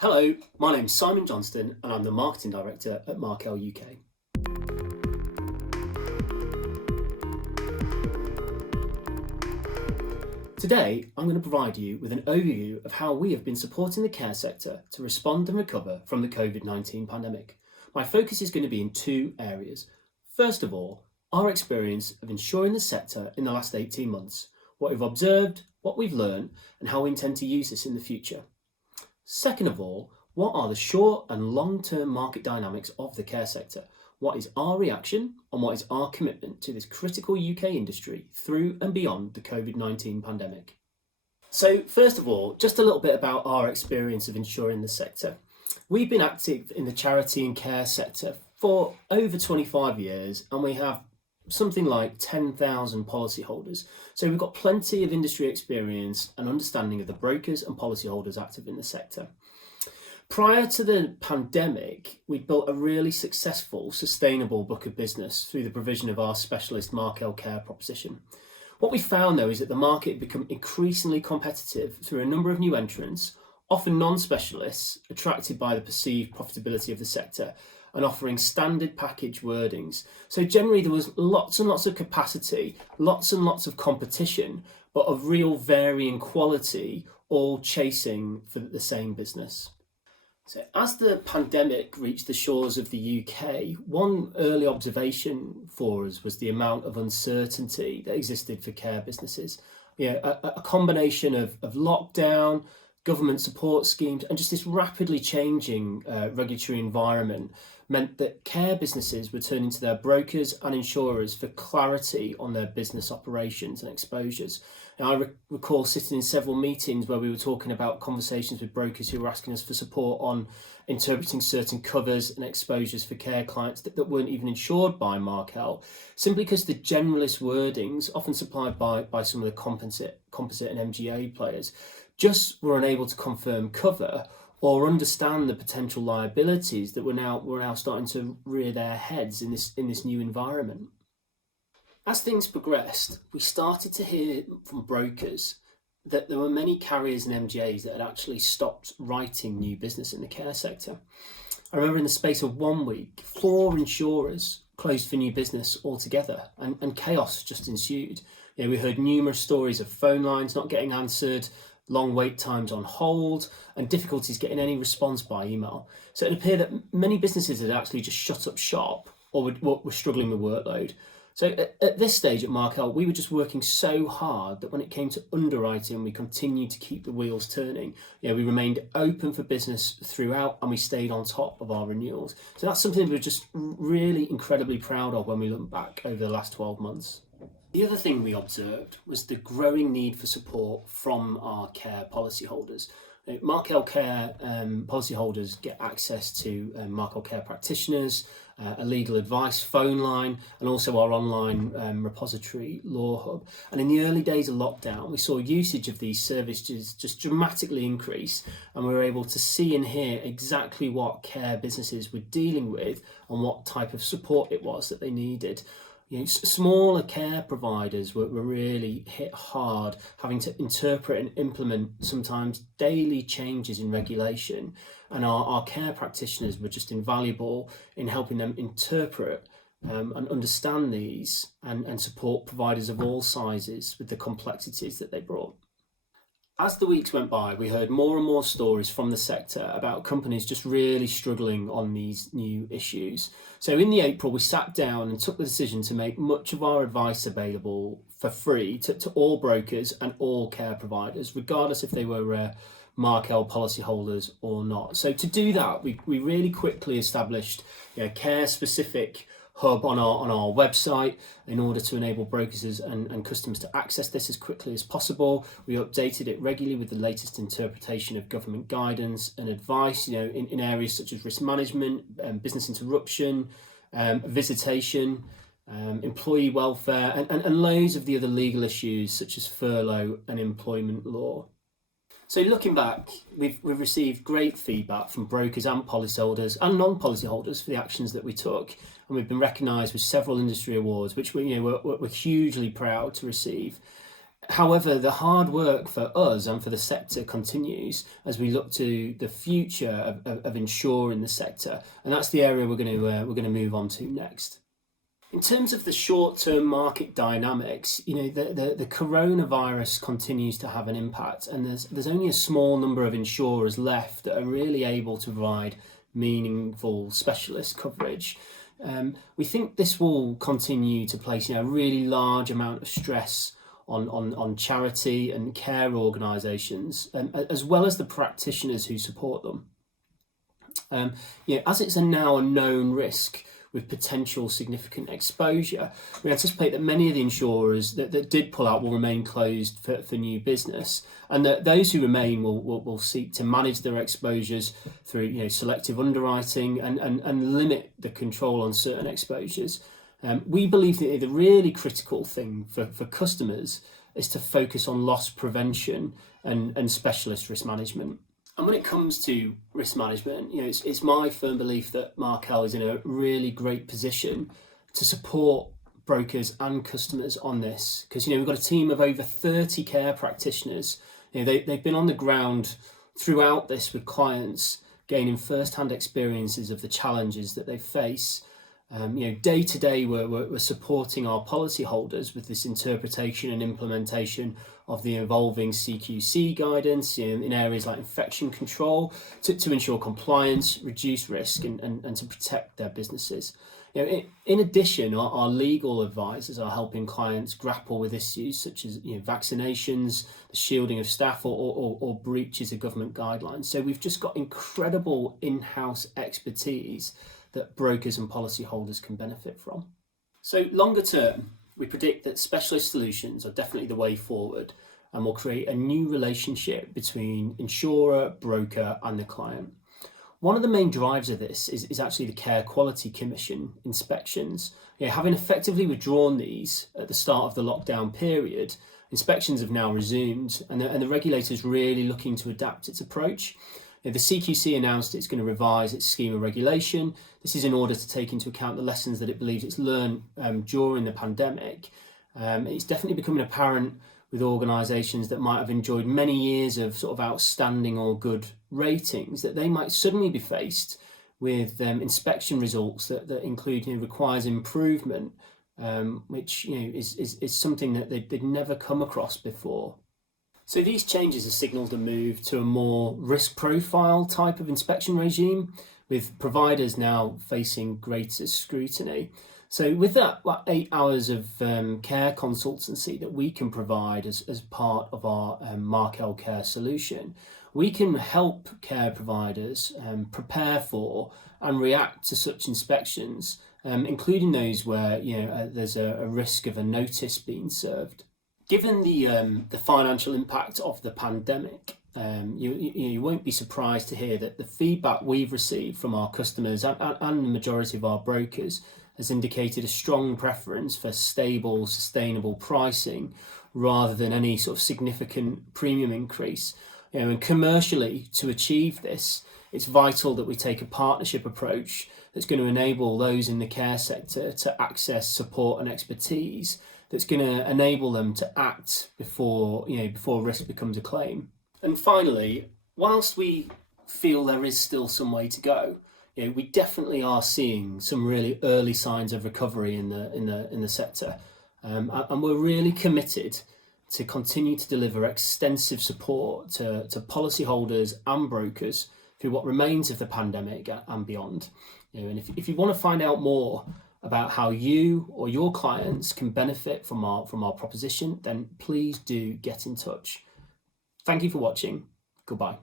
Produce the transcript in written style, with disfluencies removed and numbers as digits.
Hello, my name's Simon Johnston and I'm the Marketing Director at Markel UK. Today, I'm going to provide you with an overview of how we have been supporting the care sector to respond and recover from the COVID-19 pandemic. My focus is going to be in two areas. First of all, our experience of ensuring the sector in the last 18 months, what we've observed, what we've learned, and how we intend to use this in the future. Second of all, what are the short and long-term market dynamics of the care sector? What is our reaction and what is our commitment to this critical UK industry through and beyond the COVID-19 pandemic? So first of all, just a little bit about our experience of insuring the sector. We've been active in the charity and care sector for over 25 years and we have something like 10,000 policyholders. So we've got plenty of industry experience and understanding of the brokers and policyholders active in the sector. Prior to the pandemic, we built a really successful, sustainable book of business through the provision of our specialist Markel Care proposition. What we found though is that the market had become increasingly competitive through a number of new entrants, often non-specialists, attracted by the perceived profitability of the sector and offering standard package wordings. So generally there was lots and lots of capacity, lots and lots of competition, but of real varying quality, all chasing for the same business. So as the pandemic reached the shores of the UK, one early observation for us was the amount of uncertainty that existed for care businesses. A combination of lockdown, government support schemes, and just this rapidly changing regulatory environment meant that care businesses were turning to their brokers and insurers for clarity on their business operations and exposures. Now, I recall sitting in several meetings where we were talking about conversations with brokers who were asking us for support on interpreting certain covers and exposures for care clients that weren't even insured by Markel, simply because the generalist wordings, often supplied by some of the composite and MGA players, just were unable to confirm cover or understand the potential liabilities that were now starting to rear their heads in this new environment. As things progressed, we started to hear from brokers that there were many carriers and MGAs that had actually stopped writing new business in the care sector. I remember in the space of 1 week, 4 insurers closed for new business altogether and chaos just ensued. We heard numerous stories of phone lines not getting answered, long wait times on hold, and difficulties getting any response by email. So it appeared that many businesses had actually just shut up shop or were struggling with workload. So at this stage at Markel, we were just working so hard that when it came to underwriting, we continued to keep the wheels turning. We remained open for business throughout and we stayed on top of our renewals. So that's something we're just really incredibly proud of when we look back over the last 12 months. The other thing we observed was the growing need for support from our care policyholders. Markel Care policyholders get access to Markel Care practitioners, a legal advice phone line, and also our online repository Law Hub. And in the early days of lockdown, we saw usage of these services just dramatically increase, and we were able to see and hear exactly what care businesses were dealing with and what type of support it was that they needed. Smaller care providers were really hit hard, having to interpret and implement sometimes daily changes in regulation. And our care practitioners were just invaluable in helping them interpret and understand these and support providers of all sizes with the complexities that they brought. As the weeks went by, we heard more and more stories from the sector about companies just really struggling on these new issues. So in the April, we sat down and took the decision to make much of our advice available for free to all brokers and all care providers, regardless if they were Markel policyholders or not. So to do that, we really quickly established a care-specific hub on our website in order to enable brokers and customers to access this as quickly as possible. We updated it regularly with the latest interpretation of government guidance and advice, in areas such as risk management, business interruption, visitation, employee welfare, and loads of the other legal issues such as furlough and employment law. So looking back, we've received great feedback from brokers and policyholders and non-policyholders for the actions that we took, and we've been recognised with several industry awards, which we're hugely proud to receive. However, the hard work for us and for the sector continues as we look to the future of insuring the sector, and that's the area we're going to move on to next. In terms of the short-term market dynamics, the coronavirus continues to have an impact, and there's only a small number of insurers left that are really able to provide meaningful specialist coverage. We think this will continue to place a really large amount of stress on charity and care organisations, as well as the practitioners who support them. As it's now a known risk with potential significant exposure, we anticipate that many of the insurers that did pull out will remain closed for new business, and that those who remain will seek to manage their exposures through selective underwriting and limit the control on certain exposures. We believe that the really critical thing for customers is to focus on loss prevention and specialist risk management. And when it comes to risk management, it's my firm belief that Markel is in a really great position to support brokers and customers on this, because we've got a team of over 30 care practitioners. They've been on the ground throughout this with clients, gaining first-hand experiences of the challenges that they face. Day to day, we're supporting our policyholders with this interpretation and implementation of the evolving CQC guidance in areas like infection control to ensure compliance, reduce risk, and to protect their businesses. In addition, our legal advisors are helping clients grapple with issues such as vaccinations, the shielding of staff, or breaches of government guidelines. So we've just got incredible in-house expertise that brokers and policyholders can benefit from. So longer term, we predict that specialist solutions are definitely the way forward and will create a new relationship between insurer, broker and the client. One of the main drives of this is actually the Care Quality Commission inspections. Having effectively withdrawn these at the start of the lockdown period, inspections have now resumed, and the regulator's really looking to adapt its approach. The CQC announced it's going to revise its scheme of regulation. This is in order to take into account the lessons that it believes it's learned during the pandemic. It's definitely becoming apparent with organisations that might have enjoyed many years of sort of outstanding or good ratings that they might suddenly be faced with inspection results that include requires improvement, which is something that they'd never come across before. So these changes have signalled a move to a more risk profile type of inspection regime, with providers now facing greater scrutiny. So with that, 8 hours of care consultancy that we can provide as part of our Markel Care solution, we can help care providers prepare for and react to such inspections, including those where there's a risk of a notice being served. Given the financial impact of the pandemic, you won't be surprised to hear that the feedback we've received from our customers and the majority of our brokers has indicated a strong preference for stable, sustainable pricing rather than any sort of significant premium increase. And commercially, to achieve this, it's vital that we take a partnership approach that's going to enable those in the care sector to access support and expertise that's going to enable them to act before risk becomes a claim. And finally, whilst we feel there is still some way to go, we definitely are seeing some really early signs of recovery in the sector, and we're really committed to continue to deliver extensive support to policyholders and brokers through what remains of the pandemic and beyond. And if you want to find out more about how you or your clients can benefit from our proposition, then please do get in touch. Thank you for watching. Goodbye.